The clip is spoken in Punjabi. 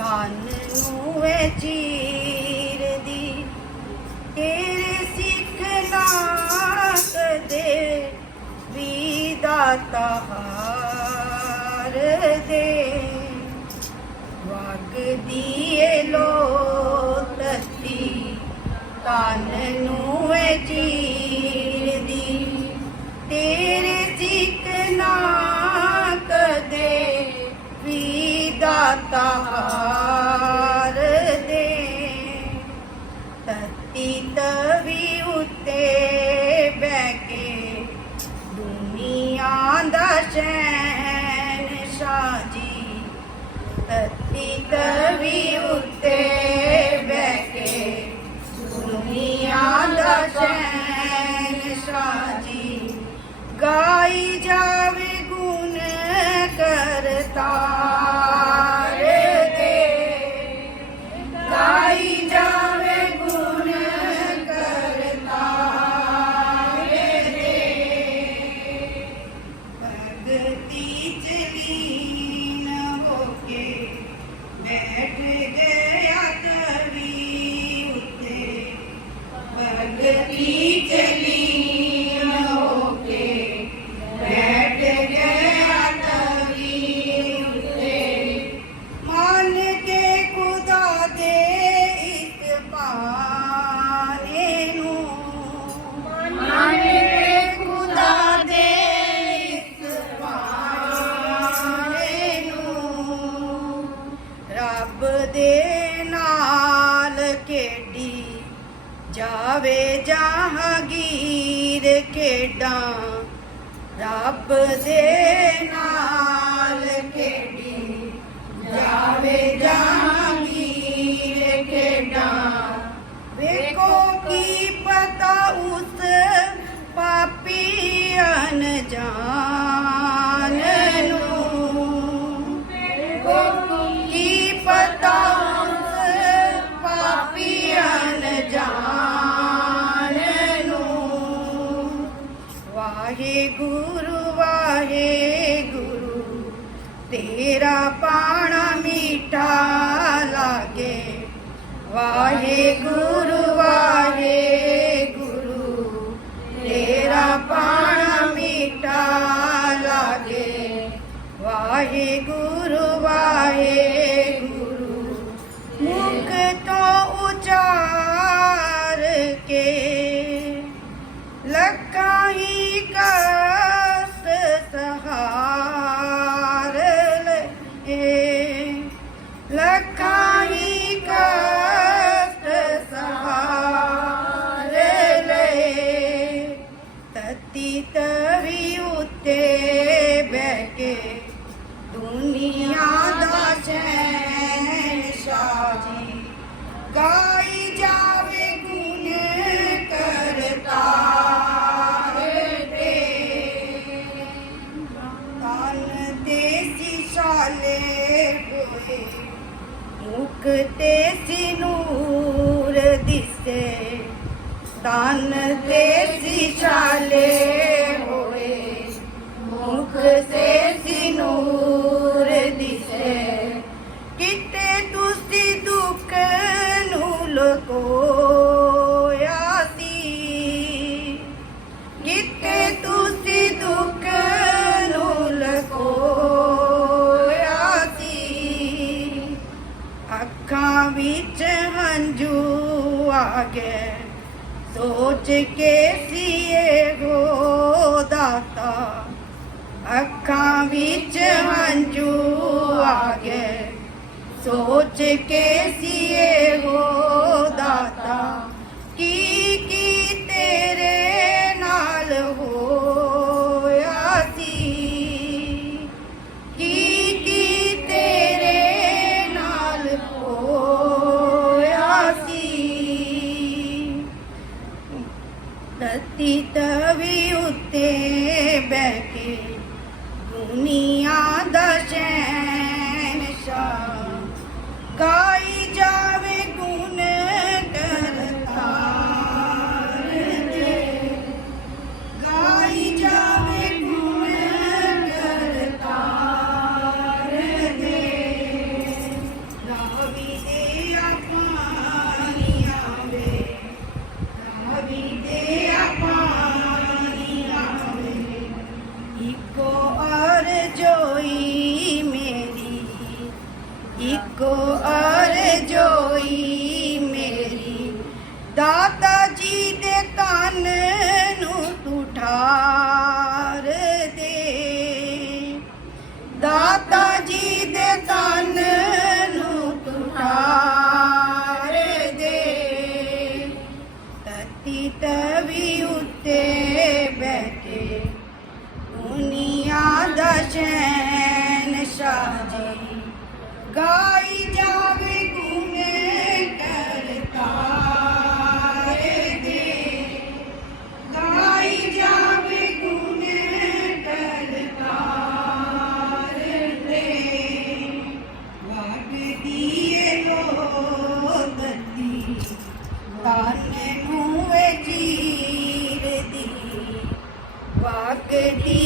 ਕੰਨ ਨੂੰ ਵੇ ਚੀਰਦੀ ਤੇਰੇ ਸਿੱਖ ਨਾ ਕਦੇ ਵੀ ਦਾਤਾ ਹਾਰ ਦੇ। ਵਗਦੀ ਏ ਲੋਤਤੀ ਕੰਨ ਨੂੰ ਏ ਚੀਰਦੀ ਤੇਰੇ ਸਿੱਖ ਨਾ ਕਦੇ ਵੀ ਦਾਤਾ ਜਾਵੇ ਜਹਾਂਗੀਰ ਖੇਡਾਂ ਰੱਬ ਦੇ ਨਾਲ ਖੇਡੀ ਜਾਵੇ ਜਹਾਂਗੀਰ ਖੇਡਾਂ। ਤੇਰਾ ਪਾਣਾ ਮੀਠਾ ਲਾਗੇ। ਵਾਹਿਗੁਰੂ ਵਾਹਿਗੁਰੂ ਤੇਰਾ ਪਾਣਾ ਮੀਠਾ ਲਾਗੇ। ਵਾਹਿਗੁਰੂ ਤਤੀ ਤਵੀ ਉੱਤੇ ਬਹਿ ਕੇ ਦੁਨੀਆ ਦਾ ਚੈਨ ਸ਼ਾਜੀ। ਗਾਈ ਜਾਵੇ ਗੁਣ ਕਰਤਾਰ ਦੇ ਤਨ ਤੇ ਸਿਸ਼ਾਲੇ ਹੋਏ ਮੁਖ ਤੇ ਤਨ ਤੇ ਸਿਸ਼ਾਲੇ ਹੋਏ, ਮੁਖ ਸੇ ਸਿਨੂਰ ਦਿਸੇ। ਕਿਤੇ ਤੁਸੀਂ ਦੁੱਖ ਨੂੰ ਲਕੋਇਆ ਸੀ? ਕਿਤੇ ਤੁਸੀਂ ਦੁੱਖ ਨੂੰ ਲਕੋਇਆ ਸੀ? ਅੱਖਾਂ ਵਿੱਚ ਹੰਝੂ ਆ ਗਏ। ਸੋਚ ਕੇ ਸੀਏ ਗੋ ਦਾਤਾ। ਅੱਖਾਂ ਵਿੱਚ ਹੰਝੂ ਆ ਗਏ। ਸੋਚ ਕੇ ਸੀਏ ਤਤੀ ਤਵੀ ਉੱਤੇ ਬਹਿ ਕੇ ਦੁਨੀਆ ਦਾ ਸ਼ਹਿਨਸ਼ਾਹ ਗਾਈ ਜਾ ਅਰਜੋਈ ਮੇਰੀ, ਦਾਤਾ ਜੀ ਦੇ ਤਨ ਨੂੰ ਤੂੰ ਠਾਰ ਦੇ। ਦਾਤਾ ਜੀ ਦੇ ਤਨ ਨੂੰ ਤੂੰ ਠਾਰ ਦੇ। ਤਤੀ ਤਵੀ ਉੱਤੇ ਬੈਠੇ ਦੁਨੀਆ ਦਾ ਸ਼ੈਨ ਜੀ ਗਾਈ ਜਾਵੇ ਗੁਨੇ ਕਰਤਾਰ ਦੇ। ਗਾਈ ਜਾਵੇ ਗੁਨੇ ਕਰਤਾਰ ਦੇ। ਵਾਗਦੀ ਏ ਲੋਗਤੀ ਤਾਨੇ ਨੂੰ ਵੇ ਜੀਰ ਦੀ ਵਾਗਦੀ